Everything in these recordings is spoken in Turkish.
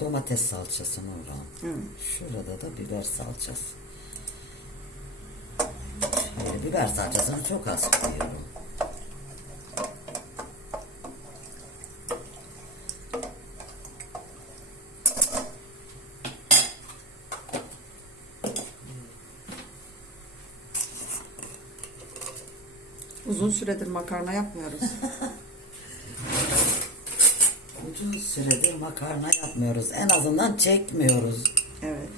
Domates salçası Nurhan. Şurada da biber salçası. Şöyle biber salçasını çok az koyuyorum. Uzun süredir makarna yapmıyoruz. Uzun süredir makarna yapmıyoruz. En azından çekmiyoruz. evet.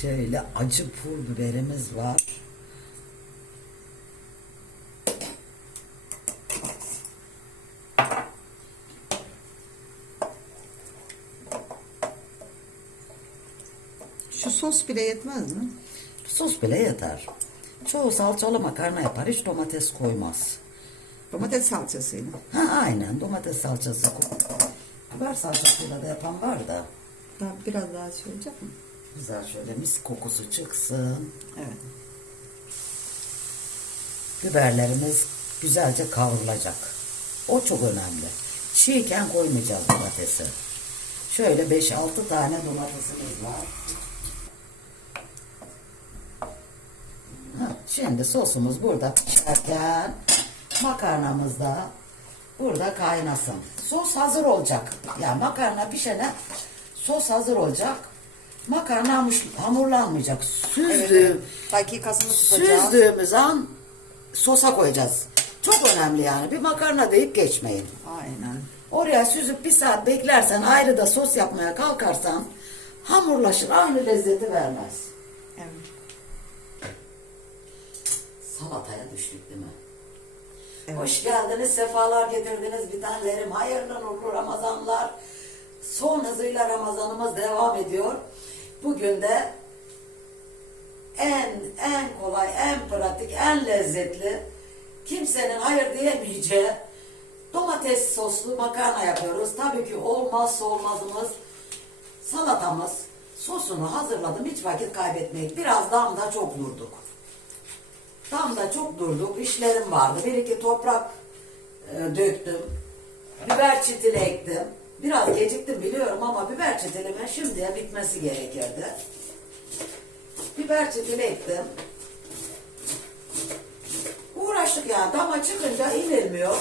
Şöyle acı pul biberimiz var. Şu sos bile yetmez mi? Sos bile yeter. Çoğu salçalı makarna yapar. Hiç domates koymaz. Domates salçasıyla. Ha aynen domates salçası koy. Biber salçasıyla da yapan var da. Daha biraz daha şey olacak mı? Güzel şöyle mis kokusu çıksın. Evet. Biberlerimiz güzelce kavrulacak. O çok önemli. Çiğken koymayacağız domatesi. Şöyle 5-6 tane domatesimiz var. Ha, şimdi sosumuz burada pişerken makarnamız da burada kaynasın. Sos hazır olacak. Yani makarna pişene sos hazır olacak. Makarna hamuş- hamurlanmayacak. Süzdüğüm, Dakikasını tutacağız. Süzdüğümüz an sosa koyacağız. Çok önemli yani. Bir makarna deyip geçmeyin. Aynen. Oraya süzüp bir saat beklersen ayrı da sos yapmaya kalkarsan hamurlaşır. Aynı lezzeti vermez. Evet. Salataya düştük değil mi? Evet. Hoş geldiniz, sefalar getirdiniz bitenlerim. Hayırlı uğurlu Ramazanlar. Son hızıyla Ramazanımız devam ediyor. Bugün de en en kolay, en pratik, en lezzetli, kimsenin hayır diyemeyeceği domates soslu makarna yapıyoruz. Tabii ki olmazsa olmazımız salatamız. Sosunu hazırladım. Hiç vakit kaybetmeyin. Biraz damda çok durduk. Tam da çok durduk. İşlerim vardı. Bir iki toprak e, döktüm. Biber çitili ektim. Biraz geciktim biliyorum ama biber çitilimin şimdiye bitmesi gerekirdi. Biber çitili ektim. Uğraştık yani. Dama çıkınca inilmiyor.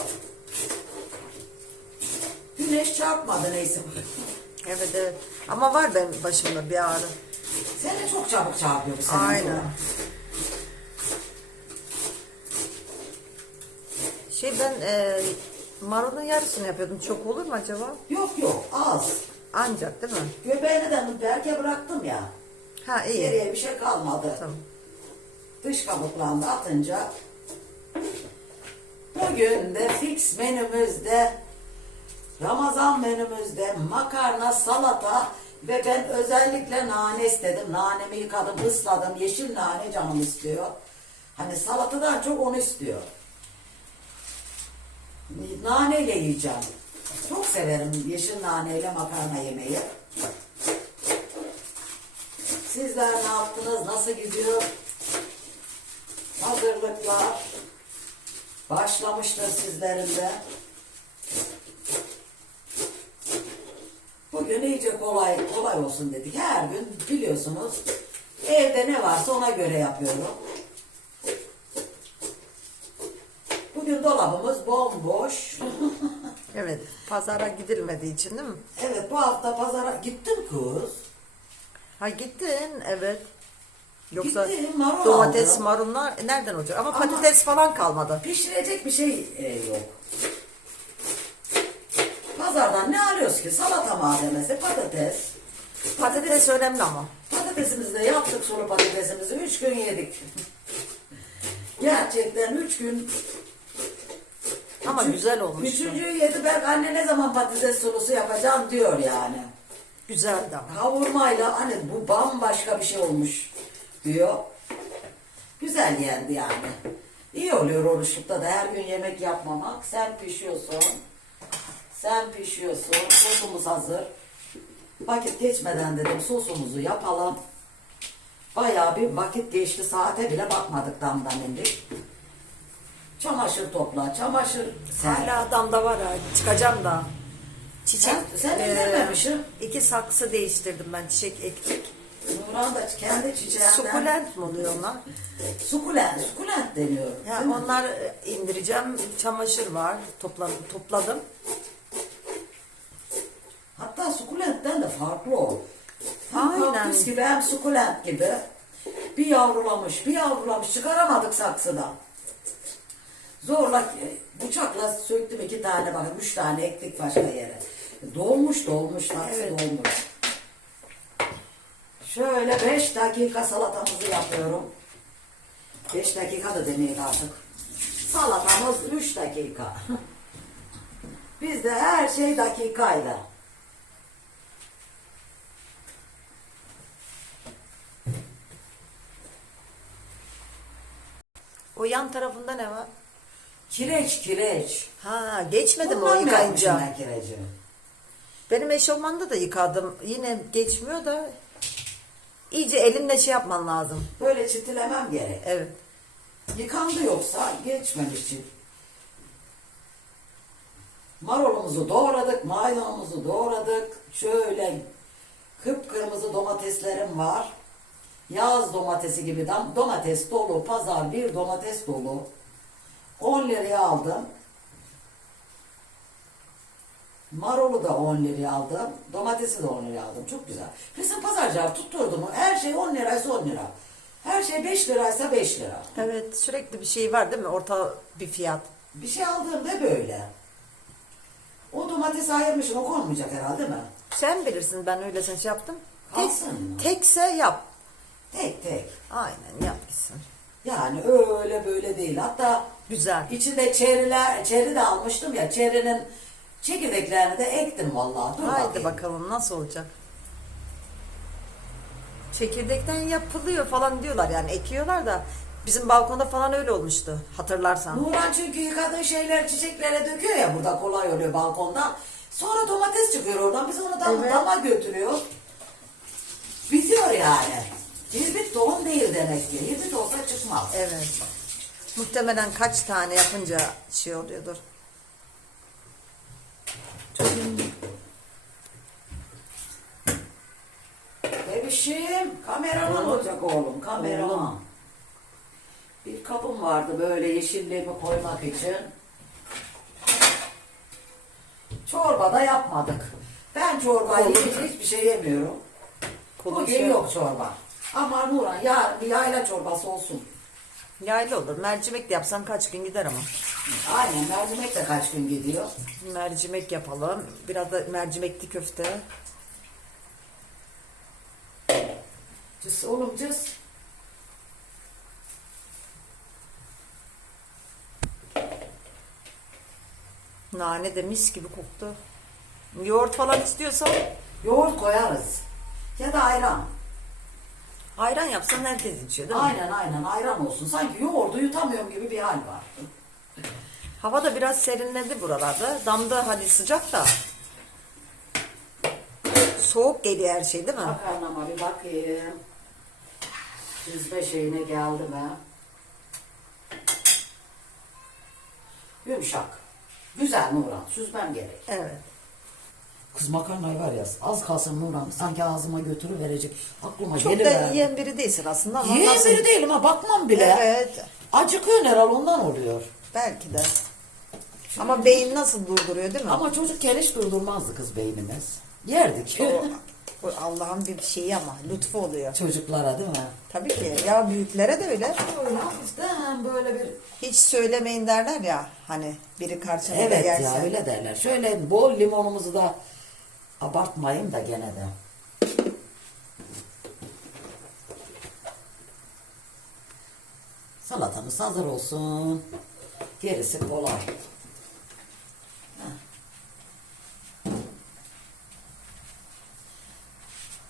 Güneş çarpmadı neyse. Evet evet. Ama var benim başımda bir ağrı. Seni çok çabuk çarpıyor bu sene. Aynen. Şey ben e, marulun yarısını yapıyordum. Çok olur mu acaba? Yok yok az. Ancak değil mi? Göbeğini de berke bıraktım ya. Ha iyi. Geriye bir şey kalmadı. Tamam. Dış kabuklarını atınca bugün de fix menümüzde Ramazan menümüzde makarna, salata ve ben özellikle nane istedim. Nanemi yıkadım, ısladım. Yeşil nane canım istiyor. Hani salatadan çok onu istiyor. Naneyle yiyeceğim. Çok severim yeşil naneyle makarna yemeyi. Sizler ne yaptınız? Nasıl gidiyor? Hazırlıklar başlamıştır sizlerin de. Bugün iyice kolay kolay olsun dedik. Her gün biliyorsunuz evde ne varsa ona göre yapıyorum. Bugün dolabımız bomboş. Evet. Pazara gidilmediği için değil mi? evet bu hafta pazara gittim kız. Ha gittin evet. Yoksa Gittim, marul domates aldım. marullar e, nereden olacak? Ama, patates falan kalmadı. Pişirecek bir şey e, yok. Pazardan ne alıyoruz ki? Salata malzemesi, patates. Patates önemli ama. Patatesimizi de yaptık sulu patatesimizi. Üç gün yedik. Gerçekten üç gün. Ama Üçü- güzel olmuş. Üçüncüyü yedi. Ben anne ne zaman patates sulusu yapacağım diyor yani. Güzeldi ama. Kavurmayla hani bu bambaşka bir şey olmuş diyor. Güzel yendi yani. İyi oluyor oruçlukta da her gün yemek yapmamak. Sen pişiyorsun. Sen pişiyorsun. Sosumuz hazır. Vakit geçmeden dedim sosumuzu yapalım. Bayağı bir vakit geçti. Saate bile bakmadık damdan indik. Çamaşır topla, çamaşır ser. Hala adamda var ha. Çıkacağım da. Çiçek. Sen- sen e, evlenmemişsin. iki saksı değiştirdim ben çiçek ektik. Nurhan da kendi çiçeğinden. Sukulent mi oluyor onlar? Sukulent. Sukulent deniyor. Ya onlar e, indireceğim. Çamaşır var. Topladım. topladım. Hatta sukulentten de farklı o. Hem Aynen. kaktüs gibi hem sukulent gibi. Bir yavrulamış, bir yavrulamış. Çıkaramadık saksıdan. Zorla e, bıçakla söktüm iki tane bakın üç tane ektik başka yere. Dolmuş dolmuş saksı Evet. dolmuş. Şöyle beş dakika salatamızı yapıyorum. Beş dakika da demeyin artık. Salatamız üç dakika. Bizde her şey dakikayla. O yan tarafında ne var? Kireç kireç. Ha geçmedi mi o Bundan yıkayınca? yapmışım ben kireci. Benim eşofmanda da yıkadım. Yine geçmiyor da iyice elinle şey yapman lazım. Böyle çitilemem gerek. Evet. Yıkandı yoksa geçmemiş çit. Marulumuzu doğradık, maydanozumuzu doğradık. Şöyle kıpkırmızı domateslerim var. Yaz domatesi gibi dam- domates dolu, pazar bir domates dolu. 10 liraya aldım. Marulu da 10 liraya aldım. Domatesi de 10 liraya aldım. Çok güzel. Bizim pazarcılar tutturdu mu? Her şey 10 liraysa 10 lira. Her şey 5 liraysa 5 lira. Evet sürekli bir şey var değil mi? Orta bir fiyat. Bir şey aldığımda böyle. O domatesi ayırmışım o konmayacak herhalde değil mi? Sen bilirsin ben öylesine şey yaptım. Tek, Kalsın mı? tekse yap. Tek tek. Aynen yapmışsın. Yani öyle böyle değil. Hatta Güzel. içinde çeriler, çeri de almıştım ya. Çerinin çekirdeklerini de ektim vallahi. Dur Haydi bakayım. bakalım nasıl olacak. Çekirdekten yapılıyor falan diyorlar yani ekiyorlar da bizim balkonda falan öyle olmuştu hatırlarsan. Nurhan çünkü yıkadığı şeyler çiçeklere döküyor ya burada kolay oluyor balkondan. Sonra domates çıkıyor oradan. Biz onu dam, Evet. dama götürüyor. Bitiyor yani. Hirbit tohum değil demek ki. Hirbit olsa çıkmaz. Evet. Muhtemelen kaç tane yapınca şey oluyordur. Bebişim, kameraman olacak oğlum, kameraman. Bir kabım vardı böyle yeşilliğimi koymak için. Çorba da yapmadık. Ben çorba Olur. hiçbir şey yemiyorum. Bugün yok çorba. Ama Nurhan yarın bir yayla çorbası olsun. Yaylı olur. Mercimek de yapsan kaç gün gider ama. Aynen mercimek de kaç gün gidiyor. Mercimek yapalım. Biraz da mercimekli köfte. Cız oğlum cız. Nane de mis gibi koktu. Yoğurt falan istiyorsan Yoğurt koyarız. Ya da ayran. Ayran yapsan herkes içiyor değil mi? Aynen aynen ayran olsun. Sanki yoğurdu yutamıyorum gibi bir hal var. Hava da biraz serinledi buralarda. Damda hadi sıcak da. Soğuk geliyor her şey değil mi? Makarnama bir bakayım. Süzme şeyine geldi mi? Yumuşak. Güzel Nurhan. Süzmem gerek. Evet. Kız makarnayı var ya az kalsın Nurhan sanki ağzıma götürü verecek. Aklıma Çok da geliverdi. yiyen biri değilsin aslında ama Yiyen nasıl- biri değilim ha bakmam bile. Evet. Acıkıyorsun herhal ondan oluyor. Belki de. Ama beyin nasıl durduruyor değil mi? Ama çocukken hiç durdurmazdı kız beynimiz. Yerdik. O, Allah'ın bir şeyi ama lütfu oluyor. Çocuklara değil mi? Tabii ki. Ya büyüklere de öyle. Böyle hafiften böyle bir Hiç söylemeyin derler ya. Hani biri karşına Evet gelse. ya öyle derler. Şöyle bol limonumuzu da abartmayın da gene de. Salatamız hazır olsun. Gerisi kolay.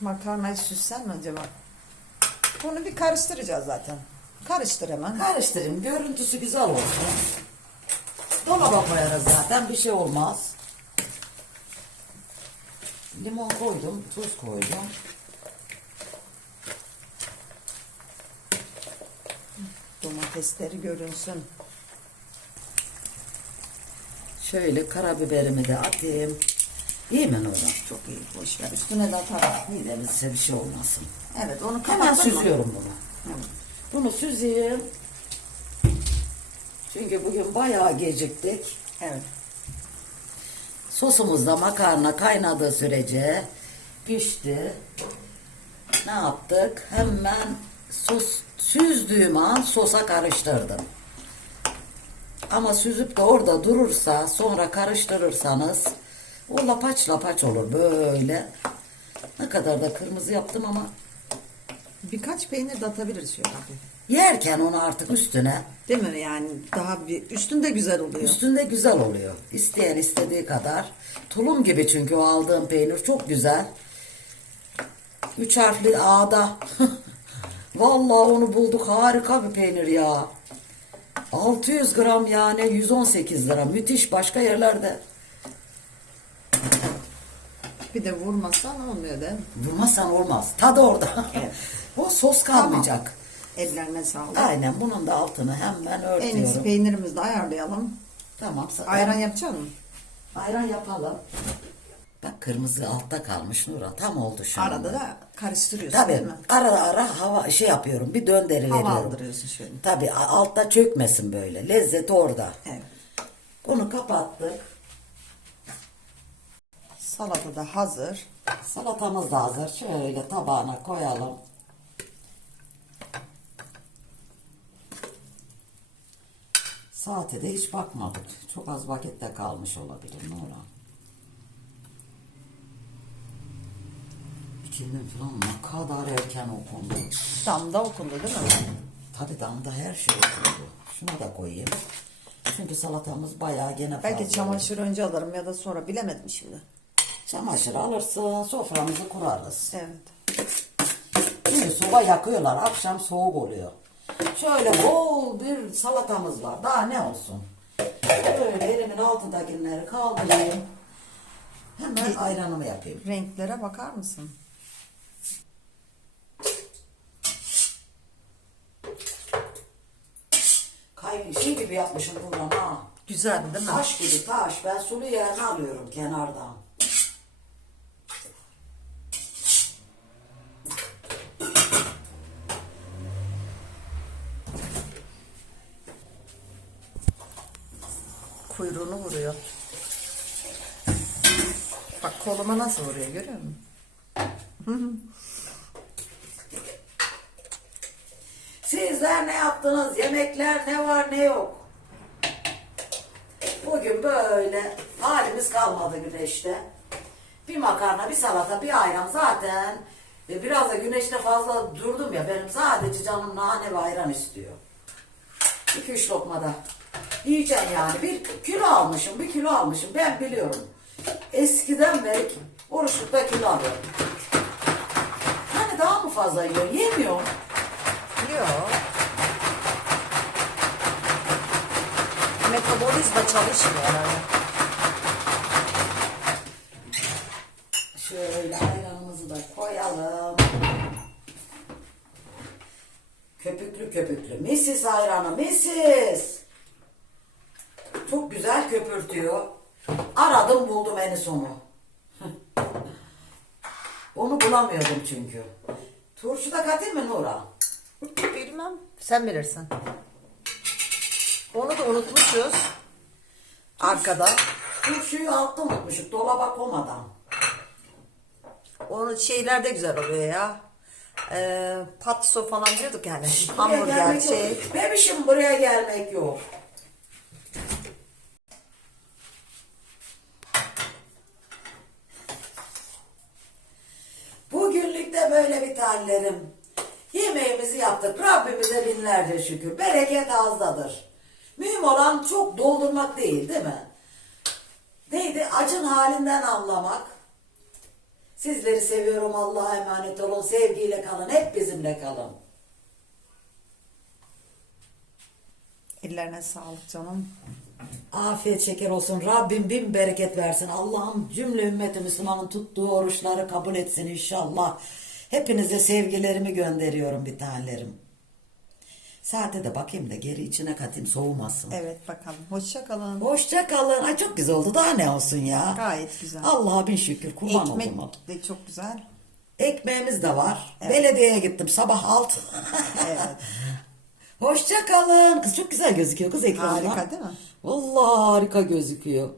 Makarnayı süssen mi acaba? Bunu bir karıştıracağız zaten. Karıştır hemen. Karıştırayım. Görüntüsü güzel olsun. Dolaba koyarız zaten. Bir şey olmaz. Limon koydum. Tuz koydum. Domatesleri görünsün. Şöyle karabiberimi de atayım. İyi mi Nurhan? Çok iyi. Boş ver. Üstüne de atarım. Midemizde bir şey olmasın. Evet onu Hemen kapattın mı? süzüyorum bunu. Bunu süzeyim. Çünkü bugün bayağı geciktik. Evet. Sosumuz da makarna kaynadığı sürece pişti. Ne yaptık? Hemen sos süzdüğüm an sosa karıştırdım. Ama süzüp de orada durursa sonra karıştırırsanız o lapaç lapaç olur böyle. Ne kadar da kırmızı yaptım ama Birkaç peynir de atabiliriz şöyle. Yerken onu artık üstüne Değil mi yani daha bir üstünde güzel oluyor. Üstünde güzel oluyor. İsteyen istediği kadar. Tulum gibi çünkü o aldığım peynir çok güzel. Üç harfli A'da. Vallahi onu bulduk. Harika bir peynir ya. 600 gram yani 118 lira. Müthiş başka yerlerde. Bir de vurmazsan olmuyor değil mi? Vurmazsan olmaz. Tadı orada. o sos kalmayacak. Ellerine sağlık. Aynen bunun da altını hemen En iyisi örtüyorum. peynirimizi de ayarlayalım. Tamam. Ayran yapacak mısın? Ayran yapalım. Bak kırmızı altta kalmış Nurhan. Tam oldu şu anda. Arada da karıştırıyorsun Tabii değil mi? ara ara hava şey yapıyorum bir dönderi Hava veriyorum. aldırıyorsun şöyle. Tabii altta çökmesin böyle. Lezzet orada. Evet. Bunu kapattık. Salata da hazır. Salatamız da hazır. Şöyle tabağına koyalım. Saate de hiç bakmadık. Çok az vakitte kalmış olabilir Nurhan. İkindin falan ne kadar erken okundu. Damda okundu değil mi? Tabii damda her şey okundu. Şunu da koyayım. Çünkü salatamız bayağı gene fazla. Belki çamaşır önce alırım ya da sonra bilemedim şimdi. Çamaşır alırsın, soframızı kurarız. Evet. Şimdi soba yakıyorlar, akşam soğuk oluyor. Şöyle bol bir salatamız var. Daha ne olsun? Böyle elimin altındakileri kaldırayım. Hemen ayranımı yapayım. Renklere bakar mısın? Kay şey gibi yapmışım buradan ha. Güzel değil mi? Taş gibi taş. Ben sulu yerini alıyorum kenardan. Koluma nasıl vuruyor görüyor musun? Sizler ne yaptınız? Yemekler ne var ne yok? Bugün böyle halimiz kalmadı güneşte. Bir makarna, bir salata, bir ayran zaten. E, biraz da güneşte fazla durdum ya benim sadece canım nane ve ayran istiyor. İki üç lokmada. Yiyeceksin yani. Bir kilo almışım, bir kilo almışım. Ben biliyorum. Eskiden beri oruçlukta kilo alıyorum. Hani daha mı fazla yiyor? Yemiyor. Yok. Metabolizma çalışmıyor herhalde. Şöyle ayranımızı da koyalım. Köpüklü köpüklü. Misis ayranı misis. Çok güzel köpürtüyor. Aradım buldum en sonu. Onu bulamıyordum çünkü. Turşu da katayım mı Nura? Bilmem. Sen bilirsin. Onu da unutmuşuz. Arkada. Turşuyu altta unutmuşuk dolaba koymadan. Onun şeyler de güzel oluyor ya. Ee, patso falan diyorduk yani. Buraya Hamburger gelmek şey. Bebişim buraya gelmek yok. Bugünlük de böyle bir tallerim. Yemeğimizi yaptık. Rabbimize binlerce şükür. Bereket azdadır. Mühim olan çok doldurmak değil değil mi? Neydi? Acın halinden anlamak. Sizleri seviyorum. Allah'a emanet olun. Sevgiyle kalın. Hep bizimle kalın. Ellerine sağlık canım. Afiyet şeker olsun. Rabbim bin bereket versin. Allah'ım cümle ümmeti Müslümanın tuttuğu oruçları kabul etsin inşallah. Hepinize sevgilerimi gönderiyorum bir tanelerim. Saate de bakayım da geri içine katayım soğumasın. Evet bakalım. Hoşça kalın. Hoşça kalın. Ay çok güzel oldu. Daha ne olsun ya. Gayet güzel. Allah'a bin şükür. Kurban Ekmek oldum. de çok güzel. Ekmeğimiz de var. Belediyeye gittim sabah altı. Evet. Hoşça kalın. Kız çok güzel gözüküyor kız ekranda. Harika değil mi? Vallahi harika gözüküyor.